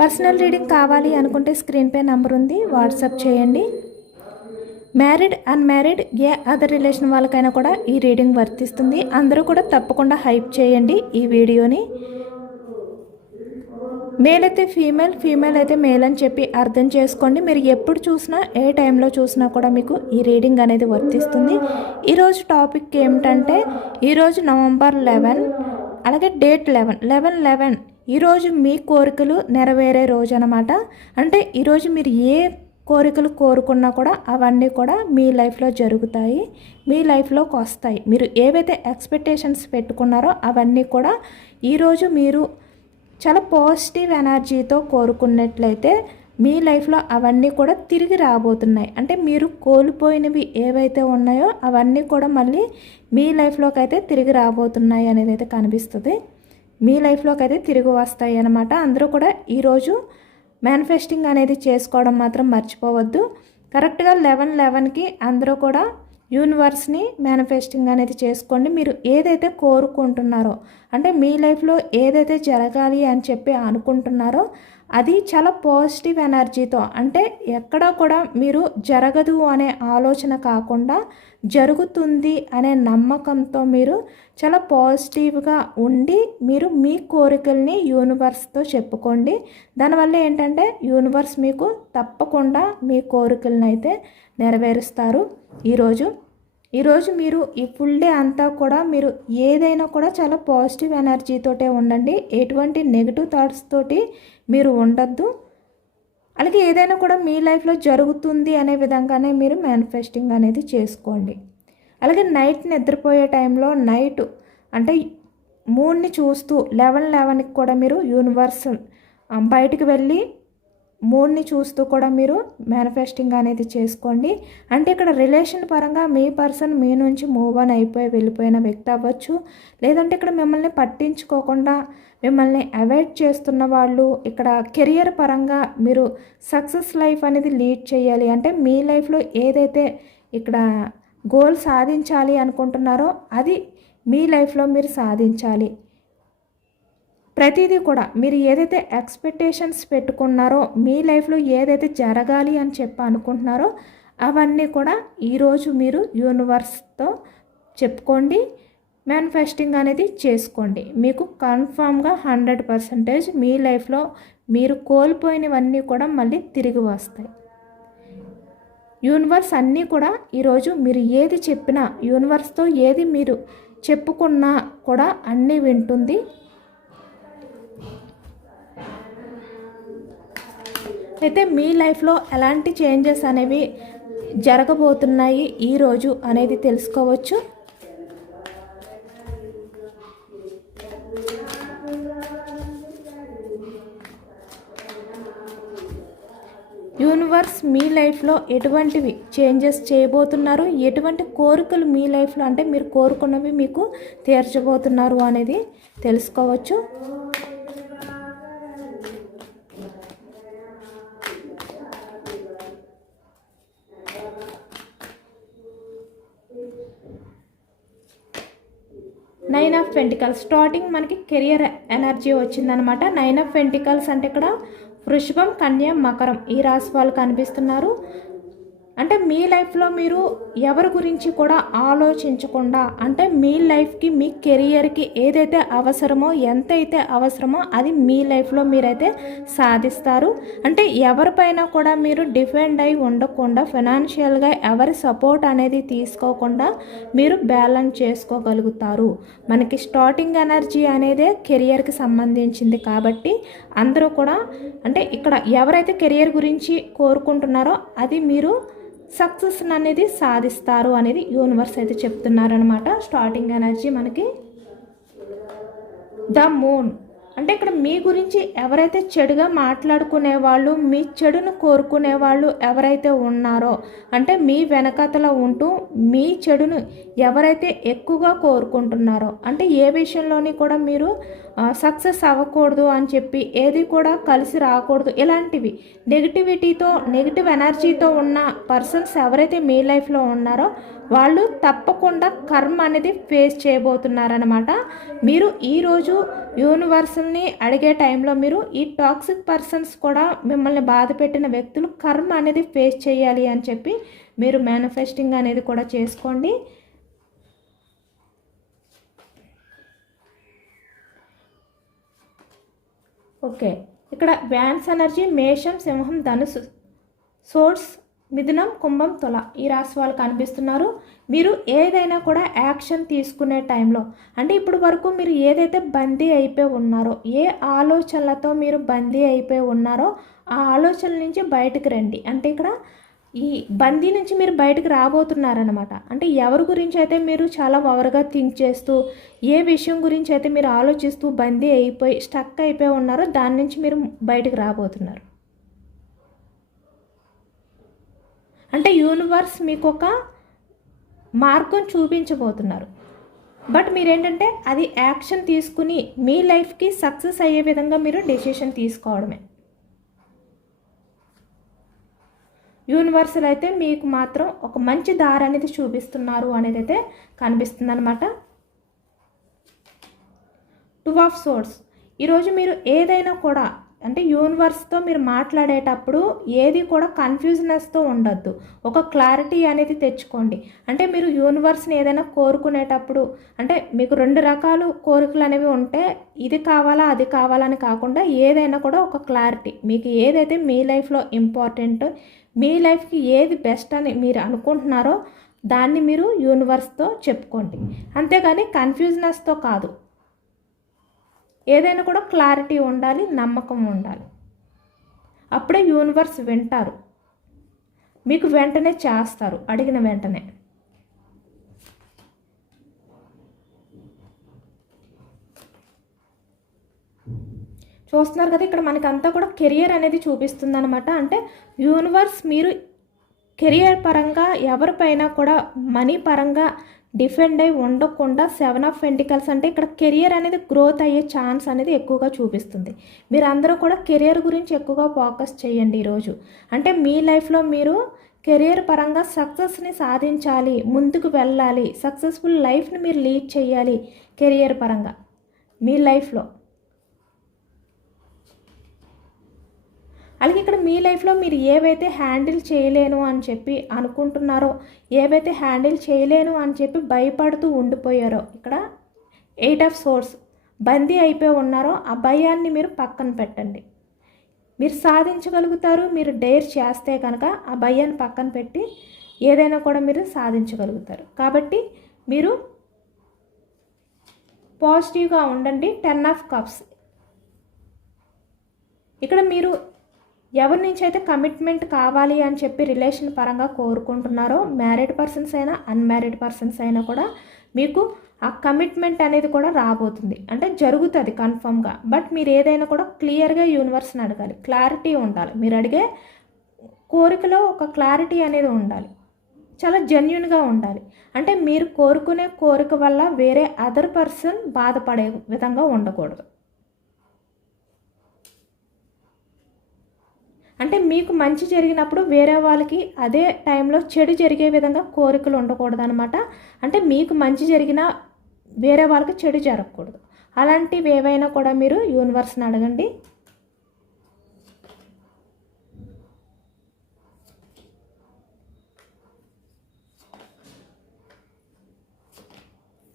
Personal reading కావాలి అనుకుంటే స్క్రీన్పై నంబర్ ఉంది వాట్సాప్ చేయండి. మ్యారీడ్ అన్మ్యారీడ్ ఏ అదర్ రిలేషన్ వాళ్ళకైనా కూడా ఈ రీడింగ్ వర్తిస్తుంది. అందరూ కూడా తప్పకుండా హైప్ చేయండి ఈ వీడియోని. మేల్ అయితే ఫీమేల్ ఫీమేల్ అయితే మేల్ అని చెప్పి అర్థం చేసుకోండి. మీరు ఎప్పుడు చూసినా ఏ టైంలో చూసినా కూడా మీకు ఈ రీడింగ్ అనేది వర్తిస్తుంది. ఈరోజు టాపిక్ ఏమిటంటే ఈరోజు నవంబర్ లెవెన్ అలాగే డేట్ లెవెన్ లెవెన్ లెవెన్ ఈరోజు మీ కోరికలు నెరవేరే రోజు అనమాట అంటే ఈరోజు మీరు ఏ కోరికలు కోరుకున్నా కూడా అవన్నీ కూడా మీ లైఫ్లో జరుగుతాయి మీ లైఫ్లోకి వస్తాయి. మీరు ఏవైతే ఎక్స్పెక్టేషన్స్ పెట్టుకున్నారో అవన్నీ కూడా ఈరోజు మీరు చాలా పాజిటివ్ ఎనర్జీతో కోరుకున్నట్లయితే మీ లైఫ్లో అవన్నీ కూడా తిరిగి రాబోతున్నాయి. అంటే మీరు కోల్పోయినవి ఏవైతే ఉన్నాయో అవన్నీ కూడా మళ్ళీ మీ లైఫ్లోకి అయితే తిరిగి రాబోతున్నాయి అనేది అయితే కనిపిస్తుంది. మీ లైఫ్లోకి అయితే తిరిగి వస్తాయి అన్నమాట. అందరూ కూడా ఈరోజు మేనిఫెస్టింగ్ అనేది చేసుకోవడం మాత్రం మర్చిపోవద్దు. కరెక్ట్గా లెవెన్ లెవెన్కి అందరూ కూడా యూనివర్స్ని మేనిఫెస్టింగ్ అనేది చేసుకోండి. మీరు ఏదైతే కోరుకుంటున్నారో అంటే మీ లైఫ్లో ఏదైతే జరగాలి అని చెప్పి అనుకుంటున్నారో అది చాలా పాజిటివ్ ఎనర్జీతో అంటే ఎక్కడ కూడా మీరు జరగదు అనే ఆలోచన కాకుండా జరుగుతుంది అనే నమ్మకంతో మీరు చాలా పాజిటివ్గా ఉండి మీరు మీ కోరికల్ని యూనివర్స్తో చెప్పుకోండి. దానివల్ల ఏంటంటే యూనివర్స్ మీకు తప్పకుండా మీ కోరికలను అయితే నెరవేరుస్తారు. ఈరోజు ఈరోజు మీరు ఈ ఫుల్ డే అంతా కూడా మీరు ఏదైనా కూడా చాలా పాజిటివ్ ఎనర్జీతోటే ఉండండి. ఎటువంటి నెగిటివ్ థాట్స్ తోటి మీరు ఉండద్దు. అలాగే ఏదైనా కూడా మీ లైఫ్లో జరుగుతుంది అనే విధంగానే మీరు మేనిఫెస్టింగ్ అనేది చేసుకోండి. అలాగే నైట్ నిద్రపోయే టైంలో నైట్ అంటే మూడ్ని చూస్తూ లెవెన్ లెవెన్కి కూడా మీరు యూనివర్సల్ బయటికి వెళ్ళి మూడ్ని చూస్తూ కూడా మీరు మేనిఫెస్టింగ్ అనేది చేసుకోండి. అంటే ఇక్కడ రిలేషన్ పరంగా మీ పర్సన్ మీ నుంచి మూవ్ ఆన్ అయిపోయి వెళ్ళిపోయిన వ్యక్తి అవ్వచ్చు. లేదంటే ఇక్కడ మిమ్మల్ని పట్టించుకోకుండా మిమ్మల్ని అవాయిడ్ చేస్తున్న వాళ్ళు ఇక్కడ కెరియర్ పరంగా మీరు సక్సెస్ లైఫ్ అనేది లీడ్ చేయాలి. అంటే మీ లైఫ్లో ఏదైతే ఇక్కడ గోల్ సాధించాలి అనుకుంటున్నారో అది మీ లైఫ్లో మీరు సాధించాలి. ప్రతిదీ కూడా మీరు ఏదైతే ఎక్స్పెక్టేషన్స్ పెట్టుకున్నారో మీ లైఫ్లో ఏదైతే జరగాలి అని చెప్పి అనుకుంటున్నారో అవన్నీ కూడా ఈరోజు మీరు యూనివర్స్తో చెప్పుకోండి మేనిఫెస్టింగ్ అనేది చేసుకోండి. మీకు కన్ఫామ్గా హండ్రెడ్ పర్సంటేజ్ మీ లైఫ్లో మీరు కోల్పోయినవన్నీ కూడా మళ్ళీ తిరిగి వస్తాయి. యూనివర్స్ అన్నీ కూడా ఈరోజు మీరు ఏది చెప్పినా యూనివర్స్తో ఏది మీరు చెప్పుకున్నా కూడా అన్నీ వింటుంది. అయితే మీ లైఫ్లో ఎలాంటి చేంజెస్ అనేవి జరగబోతున్నాయి ఈరోజు అనేది తెలుసుకోవచ్చు? యూనివర్స్ మీ లైఫ్లో ఎటువంటివి చేంజెస్ చేయబోతున్నారు? ఎటువంటి కోరికలు మీ లైఫ్లో అంటే మీరు కోరుకున్నవి మీకు తీర్చబోతున్నారు అనేది తెలుసుకోవచ్చు. నైన్ స్టార్టింగ్ మనకి కెరియర్ ఎనర్జీ వచ్చిందనమాట. నైన్ ఆఫ్ పెంటికల్స్ అంటే ఇక్కడ వృషభం కన్య మకరం ఈ రాశి వాళ్ళు కనిపిస్తున్నారు. అంటే మీ లైఫ్లో మీరు ఎవరి గురించి కూడా ఆలోచించకుండా అంటే మీ లైఫ్కి మీ కెరియర్కి ఏదైతే అవసరమో ఎంతైతే అవసరమో అది మీ లైఫ్లో మీరైతే సాధిస్తారు. అంటే ఎవరిపైన కూడా మీరు డిపెండ్ అయి ఉండకుండా ఫినాన్షియల్గా ఎవరి సపోర్ట్ అనేది తీసుకోకుండా మీరు బ్యాలెన్స్ చేసుకోగలుగుతారు. మనకి స్టార్టింగ్ ఎనర్జీ అనేదే కెరియర్కి సంబంధించింది కాబట్టి అందరూ కూడా అంటే ఇక్కడ ఎవరైతే కెరియర్ గురించి కోరుకుంటున్నారో అది మీరు సక్సెస్ అనేది సాధిస్తారు అనేది యూనివర్స్ అయితే చెప్తున్నారనమాట స్టార్టింగ్ ఎనర్జీ మనకి ద మూన్. అంటే ఇక్కడ మీ గురించి ఎవరైతే చెడుగా మాట్లాడుకునే వాళ్ళు మీ చెడును కోరుకునే వాళ్ళు ఎవరైతే ఉన్నారో అంటే మీ వెనకతల ఉంటూ మీ చెడును ఎవరైతే ఎక్కువగా కోరుకుంటున్నారో అంటే ఏ విషయంలోని కూడా మీరు సక్సెస్ అవ్వకూడదు అని చెప్పి ఏది కూడా కలిసి రాకూడదు. ఇలాంటివి నెగిటివిటీతో నెగిటివ్ ఎనర్జీతో ఉన్న పర్సన్స్ ఎవరైతే మీ లైఫ్లో ఉన్నారో వాళ్ళు తప్పకుండా కర్మ అనేది ఫేస్ చేయబోతున్నారనమాట మీరు ఈరోజు యూనివర్సల్ని అడిగే టైంలో మీరు ఈ టాక్సిక్ పర్సన్స్ కూడా మిమ్మల్ని బాధ పెట్టిన వ్యక్తులు కర్మ అనేది ఫేస్ చేయాలి అని చెప్పి మీరు మేనిఫెస్టింగ్ అనేది కూడా చేసుకోండి. ఓకే. ఇక్కడ వ్యాన్స్ ఎనర్జీ మేషం సింహం ధనుసు సోర్స్ మిథునం కుంభం తుల ఈ రాశి వాళ్ళు కనిపిస్తున్నారు. మీరు ఏదైనా కూడా యాక్షన్ తీసుకునే టైంలో అంటే ఇప్పుడు వరకు మీరు ఏదైతే బందీ అయిపోయి ఉన్నారో ఏ ఆలోచనలతో మీరు బందీ అయిపోయి ఉన్నారో ఆ ఆలోచనల నుంచి బయటకు రండి. అంటే ఇక్కడ ఈ బందీ నుంచి మీరు బయటకు రాబోతున్నారనమాట అంటే ఎవరి గురించి అయితే మీరు చాలా ఓవర్గా థింక్ చేస్తూ ఏ విషయం గురించి అయితే మీరు ఆలోచిస్తూ బందీ అయిపోయి స్టక్ అయిపోయి ఉన్నారో దాని నుంచి మీరు బయటకు రాబోతున్నారు. అంటే యూనివర్స్ మీకు ఒక మార్గం చూపించబోతున్నారు. బట్ మీరేంటంటే అది యాక్షన్ తీసుకుని మీ లైఫ్కి సక్సెస్ అయ్యే విధంగా మీరు డెసిషన్ తీసుకోవడమే. యూనివర్సల్ అయితే మీకు మాత్రం ఒక మంచి దారి అనేది చూపిస్తున్నారు అనేది అయితే కనిపిస్తుంది అనమాట టూ ఆఫ్ సోర్స్ ఈరోజు మీరు ఏదైనా కూడా అంటే యూనివర్స్తో మీరు మాట్లాడేటప్పుడు ఏది కూడా కన్ఫ్యూజనెస్తో ఉండొద్దు. ఒక క్లారిటీ అనేది తెచ్చుకోండి. అంటే మీరు యూనివర్స్ని ఏదైనా కోరుకునేటప్పుడు అంటే మీకు రెండు రకాలు కోరికలు అనేవి ఉంటే ఇది కావాలా అది కావాలని కాకుండా ఏదైనా కూడా ఒక క్లారిటీ మీకు ఏదైతే మీ లైఫ్లో ఇంపార్టెంట్ మీ లైఫ్కి ఏది బెస్ట్ అని మీరు అనుకుంటున్నారో దాన్ని మీరు యూనివర్స్తో చెప్పుకోండి. అంతేగాని కన్ఫ్యూజనెస్తో కాదు. ఏదైనా కూడా క్లారిటీ ఉండాలి నమ్మకం ఉండాలి. అప్పుడే యూనివర్స్ వింటారు. మీకు వెంటనే చేస్తారు అడిగిన వెంటనే. చూస్తున్నారు కదా ఇక్కడ మనకంతా కూడా కెరియర్ అనేది చూపిస్తుంది అనమాట అంటే యూనివర్స్ మీరు కెరియర్ పరంగా ఎవరిపైన కూడా మనీ పరంగా డిఫెండ్ అయి ఉండకుండా సెవెన్ ఆఫ్ వెంటికల్స్ అంటే ఇక్కడ కెరియర్ అనేది గ్రోత్ అయ్యే ఛాన్స్ అనేది ఎక్కువగా చూపిస్తుంది. మీరు అందరూ కూడా కెరియర్ గురించి ఎక్కువగా ఫోకస్ చేయండి ఈరోజు. అంటే మీ లైఫ్లో మీరు కెరియర్ పరంగా సక్సెస్ని సాధించాలి ముందుకు వెళ్ళాలి సక్సెస్ఫుల్ లైఫ్ని మీరు లీడ్ చేయాలి కెరియర్ పరంగా. మీ లైఫ్లో. అలాగే ఇక్కడ మీ లైఫ్లో మీరు ఏవైతే హ్యాండిల్ చేయలేను అని చెప్పి అనుకుంటున్నారో ఏవైతే హ్యాండిల్ చేయలేను అని చెప్పి భయపడుతూ ఉండిపోయారో ఇక్కడ ఎయిట్ ఆఫ్ సోర్స్ బందీ అయిపోయి ఉన్నారో ఆ భయాన్ని మీరు పక్కన పెట్టండి. మీరు సాధించగలుగుతారు మీరు డేర్ చేస్తే కనుక ఆ భయాన్ని పక్కన పెట్టి ఏదైనా కూడా మీరు సాధించగలుగుతారు. కాబట్టి మీరు పాజిటివ్గా ఉండండి టెన్ ఆఫ్ కప్స్. ఇక్కడ మీరు ఎవరి నుంచి అయితే కమిట్మెంట్ కావాలి అని చెప్పి రిలేషన్ పరంగా కోరుకుంటున్నారో మ్యారీడ్ పర్సన్స్ అయినా అన్మ్యారీడ్ పర్సన్స్ అయినా కూడా మీకు ఆ కమిట్మెంట్ అనేది కూడా రాబోతుంది. అంటే జరుగుతుంది కన్ఫర్మ్గా బట్ మీరు ఏదైనా కూడా క్లియర్గా యూనివర్స్ని అడగాలి. క్లారిటీ ఉండాలి. మీరు అడిగే కోరికలో ఒక క్లారిటీ అనేది ఉండాలి. చాలా జెన్యున్గా ఉండాలి. అంటే మీరు కోరుకునే కోరిక వల్ల వేరే అదర్ పర్సన్ బాధపడే విధంగా ఉండకూడదు. అంటే మీకు మంచి జరిగినప్పుడు వేరే వాళ్ళకి అదే టైంలో చెడు జరిగే విధంగా కోరికలు ఉండకూడదు అనమాట అంటే మీకు మంచి జరిగిన వేరే వాళ్ళకి చెడు జరగకూడదు. అలాంటివి ఏవైనా కూడా మీరు యూనివర్స్ని అడగండి.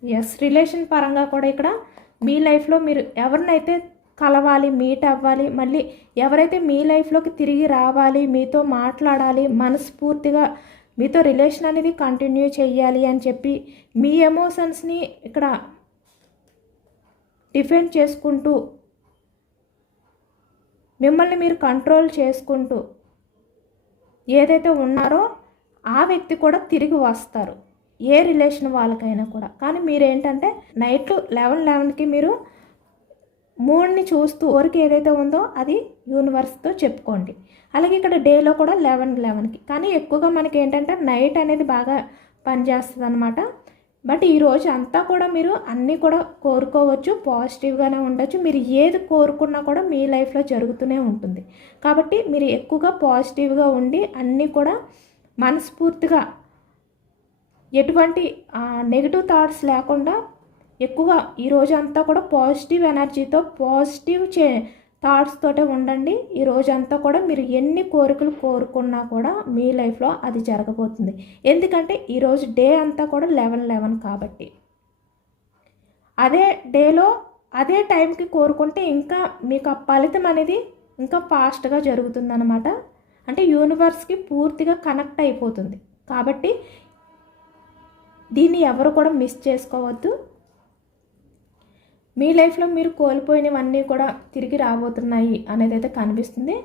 ఎస్ రిలేషన్ పరంగా కూడా ఇక్కడ మీ లైఫ్లో మీరు ఎవరినైతే కలవాలి మీట్ అవ్వాలి. మళ్ళీ ఎవరైతే మీ లైఫ్లోకి తిరిగి రావాలి మీతో మాట్లాడాలి మనస్ఫూర్తిగా మీతో రిలేషన్ అనేది కంటిన్యూ చేయాలి అని చెప్పి మీ ఎమోషన్స్ని ఇక్కడ డిఫెండ్ చేసుకుంటూ మిమ్మల్ని మీరు కంట్రోల్ చేసుకుంటూ ఏదైతే ఉన్నారో ఆ వ్యక్తి కూడా తిరిగి వస్తారు. ఏ రిలేషన్ వాళ్ళకైనా కూడా. కానీ మీరేంటంటే నైట్ లెవెన్ లెవెన్కి మీరు మూడ్ని చూస్తూ ఊరికి ఏదైతే ఉందో అది యూనివర్స్తో చెప్పుకోండి. అలాగే ఇక్కడ డేలో కూడా లెవెన్ లెవెన్కి కానీ ఎక్కువగా మనకి ఏంటంటే నైట్ అనేది బాగా పనిచేస్తుంది అనమాట బట్ ఈరోజు అంతా కూడా మీరు అన్నీ కూడా కోరుకోవచ్చు పాజిటివ్గానే ఉండొచ్చు. మీరు ఏది కోరుకున్నా కూడా మీ లైఫ్లో జరుగుతూనే ఉంటుంది. కాబట్టి మీరు ఎక్కువగా పాజిటివ్గా ఉండి అన్నీ కూడా మనస్ఫూర్తిగా ఎటువంటి నెగిటివ్ థాట్స్ లేకుండా ఎక్కువ ఈ రోజంతా కూడా పాజిటివ్ ఎనర్జీతో పాజిటివ్ చే థాట్స్ తోటే ఉండండి. ఈ రోజంతా కూడా మీరు ఎన్ని కోరికలు కోరుకున్నా కూడా మీ లైఫ్లో అది జరగబోతుంది. ఎందుకంటే ఈరోజు డే అంతా కూడా లెవెన్ లెవెన్ కాబట్టి. అదే డేలో అదే టైంకి కోరుకుంటే ఇంకా మీకు ఆ ఫలితం అనేది ఇంకా ఫాస్ట్గా జరుగుతుందన్నమాట. అంటే యూనివర్స్కి పూర్తిగా కనెక్ట్ అయిపోతుంది. కాబట్టి దీన్ని ఎవరు కూడా మిస్ చేసుకోవద్దు. మీ లైఫ్లో మీరు కోల్పోయినవన్నీ కూడా తిరిగి రాబోతున్నాయి అనేది అయితే కనిపిస్తుంది.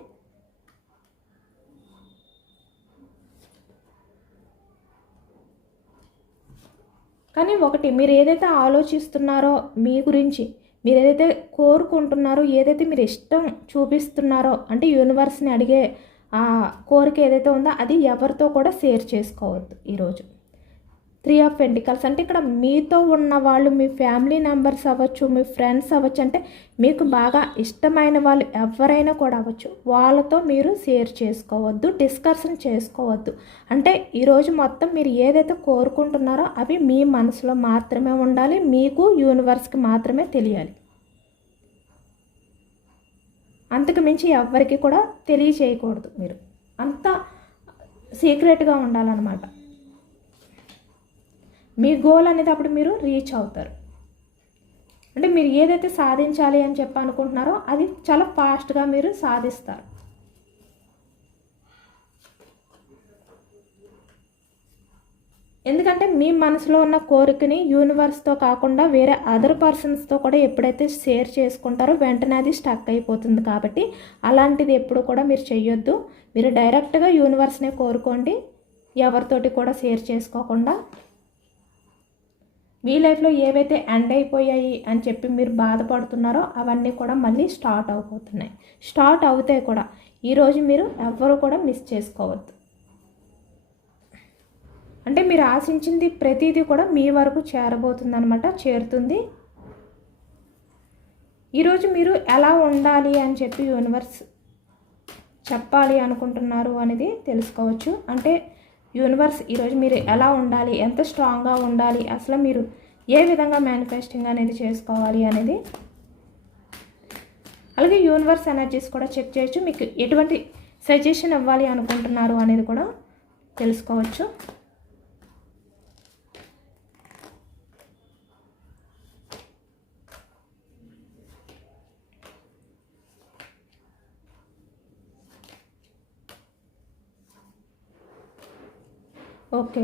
కానీ ఒకటి మీరు ఏదైతే ఆలోచిస్తున్నారో మీ గురించి మీరు ఏదైతే కోరుకుంటున్నారో ఏదైతే మీరు ఇష్టం చూపిస్తున్నారో అంటే యూనివర్స్ని అడిగే ఆ కోరిక ఏదైతే ఉందో అది ఎవరితో కూడా షేర్ చేసుకోవద్దు ఈరోజు. త్రీ ఆఫ్ పెంటికల్స్ అంటే ఇక్కడ మీతో ఉన్న వాళ్ళు మీ ఫ్యామిలీ మెంబర్స్ అవ్వచ్చు మీ ఫ్రెండ్స్ అవ్వచ్చు అంటే మీకు బాగా ఇష్టమైన వాళ్ళు ఎవరైనా కూడా అవ్వచ్చు. వాళ్ళతో మీరు షేర్ చేసుకోవద్దు డిస్కషన్ చేసుకోవద్దు. అంటే ఈరోజు మొత్తం మీరు ఏదైతే కోరుకుంటున్నారో అవి మీ మనసులో మాత్రమే ఉండాలి మీకు యూనివర్స్కి మాత్రమే తెలియాలి. అంతకు మించి ఎవ్వరికి కూడా తెలియచేయకూడదు మీరు. అంత సీక్రెట్గా ఉండాలన్నమాట. మీ గోల్ అనేది అప్పుడు మీరు రీచ్ అవుతారు. అంటే మీరు ఏదైతే సాధించాలి అని చెప్పి అనుకుంటున్నారో అది చాలా ఫాస్ట్గా మీరు సాధిస్తారు. ఎందుకంటే మీ మనసులో ఉన్న కోరికని యూనివర్స్తో కాకుండా వేరే అదర్ పర్సన్స్తో కూడా ఎప్పుడైతే షేర్ చేసుకుంటారో వెంటనే అది స్టక్ అయిపోతుంది కాబట్టి అలాంటిది ఎప్పుడు కూడా మీరు చెయ్యొద్దు. మీరు డైరెక్ట్గా యూనివర్స్నే కోరుకోండి. ఎవరితోటి కూడా షేర్ చేసుకోకుండా మీ లైఫ్లో ఏవైతే ఎండ్ అయిపోయాయి అని చెప్పి మీరు బాధపడుతున్నారో అవన్నీ కూడా మళ్ళీ స్టార్ట్ అయిపోతున్నాయి స్టార్ట్ అవుతాయి కూడా ఈరోజు మీరు ఎవ్వరు కూడా మిస్ చేసుకోవద్దు. అంటే మీరు ఆశించింది ప్రతిదీ కూడా మీ వరకు చేరబోతుంది అనమాట చేరుతుంది ఈరోజు మీరు ఎలా ఉండాలి అని చెప్పి యూనివర్స్ చెప్పాలి అనుకుంటున్నారు అనేది తెలుసుకోవచ్చు. అంటే యూనివర్స్ ఈరోజు మీరు ఎలా ఉండాలి? ఎంత స్ట్రాంగ్గా ఉండాలి? అసలు మీరు ఏ విధంగా మేనిఫెస్టింగ్ అనేది చేసుకోవాలి అనేది అలాగే యూనివర్స్ ఎనర్జీస్ కూడా చెక్ చేయొచ్చు. మీకు ఎటువంటి సజెషన్ ఇవ్వాలి అనుకుంటున్నారు అనేది కూడా తెలుసుకోవచ్చు. ఓకే.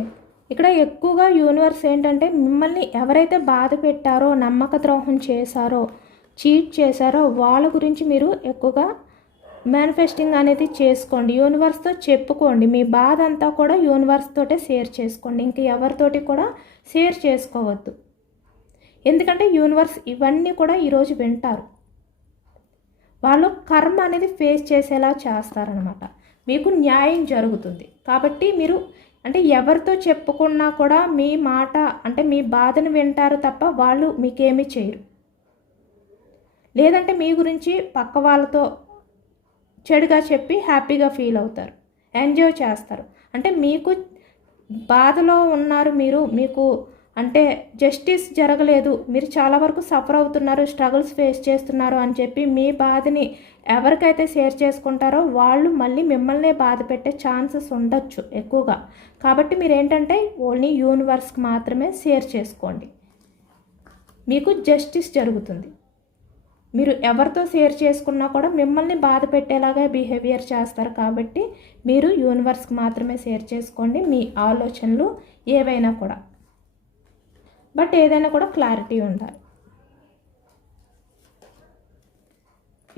ఇక్కడ ఎక్కువగా యూనివర్స్ ఏంటంటే మిమ్మల్ని ఎవరైతే బాధ పెట్టారో నమ్మక ద్రోహం చేశారో చీట్ చేశారో వాళ్ళ గురించి మీరు ఎక్కువగా మేనిఫెస్టింగ్ అనేది చేసుకోండి. యూనివర్స్తో చెప్పుకోండి. మీ బాధ అంతా కూడా యూనివర్స్ తోటే షేర్ చేసుకోండి. ఇంక ఎవరితోటి కూడా షేర్ చేసుకోవద్దు. ఎందుకంటే యూనివర్స్ ఇవన్నీ కూడా ఈరోజు వింటారు. వాళ్ళు కర్మ అనేది ఫేస్ చేసేలా చేస్తారనమాట మీకు న్యాయం జరుగుతుంది. కాబట్టి మీరు అంటే ఎవరితో చెప్పుకున్నా కూడా మీ మాట అంటే మీ బాధను వింటారు తప్ప వాళ్ళు మీకేమీ చేయరు. లేదంటే మీ గురించి పక్క వాళ్ళతో చెడుగా చెప్పి హ్యాపీగా ఫీల్ అవుతారు. ఎంజాయ్ చేస్తారు. అంటే మీకు బాధలో ఉన్నారు మీరు మీకు అంటే జస్టిస్ జరగలేదు మీరు చాలా వరకు సఫర్ అవుతున్నారు స్ట్రగుల్స్ ఫేస్ చేస్తున్నారు అని చెప్పి మీ బాధని ఎవరికైతే షేర్ చేసుకుంటారో వాళ్ళు మళ్ళీ మిమ్మల్నే బాధ పెట్టే ఛాన్సెస్ ఉండొచ్చు ఎక్కువగా. కాబట్టి మీరు ఏంటంటే ఓన్లీ యూనివర్స్కి మాత్రమే షేర్ చేసుకోండి. మీకు జస్టిస్ జరుగుతుంది. మీరు ఎవరితో షేర్ చేసుకున్నా కూడా మిమ్మల్ని బాధ పెట్టేలాగా బిహేవియర్ చేస్తారు కాబట్టి మీరు యూనివర్స్కి మాత్రమే షేర్ చేసుకోండి మీ ఆలోచనలు ఏవైనా కూడా. బట్ ఏదైనా కూడా క్లారిటీ ఉండాలి.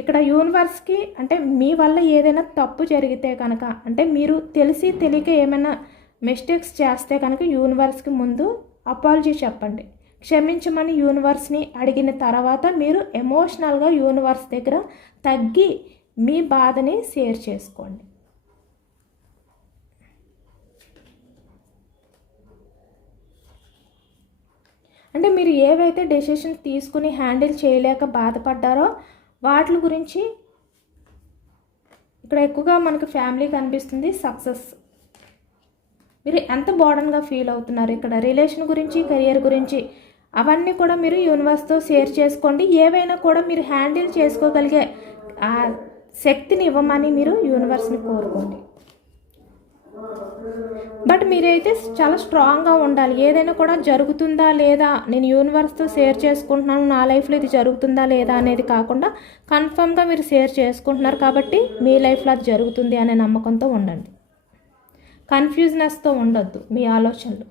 ఇక్కడ యూనివర్స్కి అంటే మీ వల్ల ఏదైనా తప్పు జరిగితే కనుక అంటే మీరు తెలిసి తెలియక ఏమైనా మిస్టేక్స్ చేస్తే కనుక యూనివర్స్కి ముందు అపాలజీ చెప్పండి. క్షమించమని యూనివర్స్ని అడిగిన తర్వాత మీరు ఎమోషనల్గా యూనివర్స్ దగ్గర తగ్గి మీ బాధని షేర్ చేసుకోండి. అంటే మీరు ఏవైతే డెసిషన్స్ తీసుకుని హ్యాండిల్ చేయలేక బాధపడ్డారో వాటి గురించి ఇక్కడ ఎక్కువగా మనకు ఫ్యామిలీ కనిపిస్తుంది సక్సెస్ మీరు ఎంత బోర్డన్గా ఫీల్ అవుతున్నారు? ఇక్కడ రిలేషన్ గురించి కెరియర్ గురించి అవన్నీ కూడా మీరు యూనివర్స్తో షేర్ చేసుకోండి. ఏవైనా కూడా మీరు హ్యాండిల్ చేసుకోగలిగే ఆ శక్తిని ఇవ్వమని మీరు యూనివర్స్ని కోరుకోండి. బట్ మీరైతే చాలా స్ట్రాంగ్గా ఉండాలి. ఏదైనా కూడా జరుగుతుందా లేదా నేను యూనివర్స్తో షేర్ చేసుకుంటున్నాను నా లైఫ్లో ఇది జరుగుతుందా లేదా అనేది కాకుండా కన్ఫర్మ్గా మీరు షేర్ చేసుకుంటున్నారు కాబట్టి మీ లైఫ్లో అది జరుగుతుంది అనే నమ్మకంతో ఉండండి. కన్ఫ్యూజ్నెస్తో ఉండొద్దు మీ ఆలోచనలు.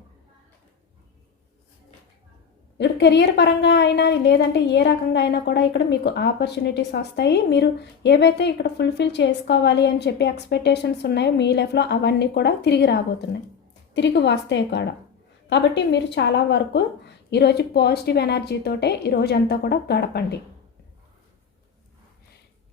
ఇక్కడ కెరియర్ పరంగా అయినా లేదంటే ఏ రకంగా అయినా కూడా ఇక్కడ మీకు ఆపర్చునిటీస్ వస్తాయి. మీరు ఏవైతే ఇక్కడ ఫుల్ఫిల్ చేసుకోవాలి అని చెప్పి ఎక్స్పెక్టేషన్స్ ఉన్నాయో మీ లైఫ్లో అవన్నీ కూడా తిరిగి రాబోతున్నాయి. తిరిగి వస్తాయి కూడా. కాబట్టి మీరు చాలా వరకు ఈరోజు పాజిటివ్ ఎనర్జీతోటే ఈరోజంతా కూడా గడపండి.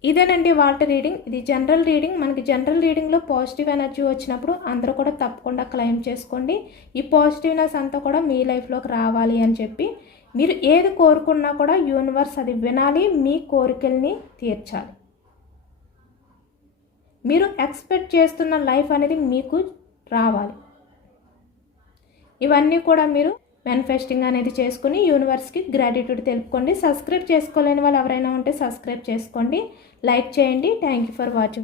ఇదేనండి వాటర్ రీడింగ్. ఇది జనరల్ రీడింగ్. మనకి జనరల్ రీడింగ్లో పాజిటివ్ ఎనర్జీ వచ్చినప్పుడు అందరూ కూడా తప్పకుండా క్లెయిమ్ చేసుకోండి. ఈ పాజిటివ్నెస్ అంతా కూడా మీ లైఫ్లోకి రావాలి అని చెప్పి మీరు ఏది కోరుకున్నా కూడా యూనివర్స్ అది వినాలి మీ కోరికల్ని తీర్చాలి. మీరు ఎక్స్పెక్ట్ చేస్తున్న లైఫ్ అనేది మీకు రావాలి. ఇవన్నీ కూడా మీరు మేనిఫెస్టింగ్ అనేది చేసుకుని యూనివర్స్కి గ్రాటిట్యూడ్ తెలుపుకోండి. సబ్స్క్రైబ్ చేసుకోలేని వాళ్ళు ఎవరైనా ఉంటే సబ్స్క్రైబ్ చేసుకోండి. లైక్ చేయండి. Thank you for watching.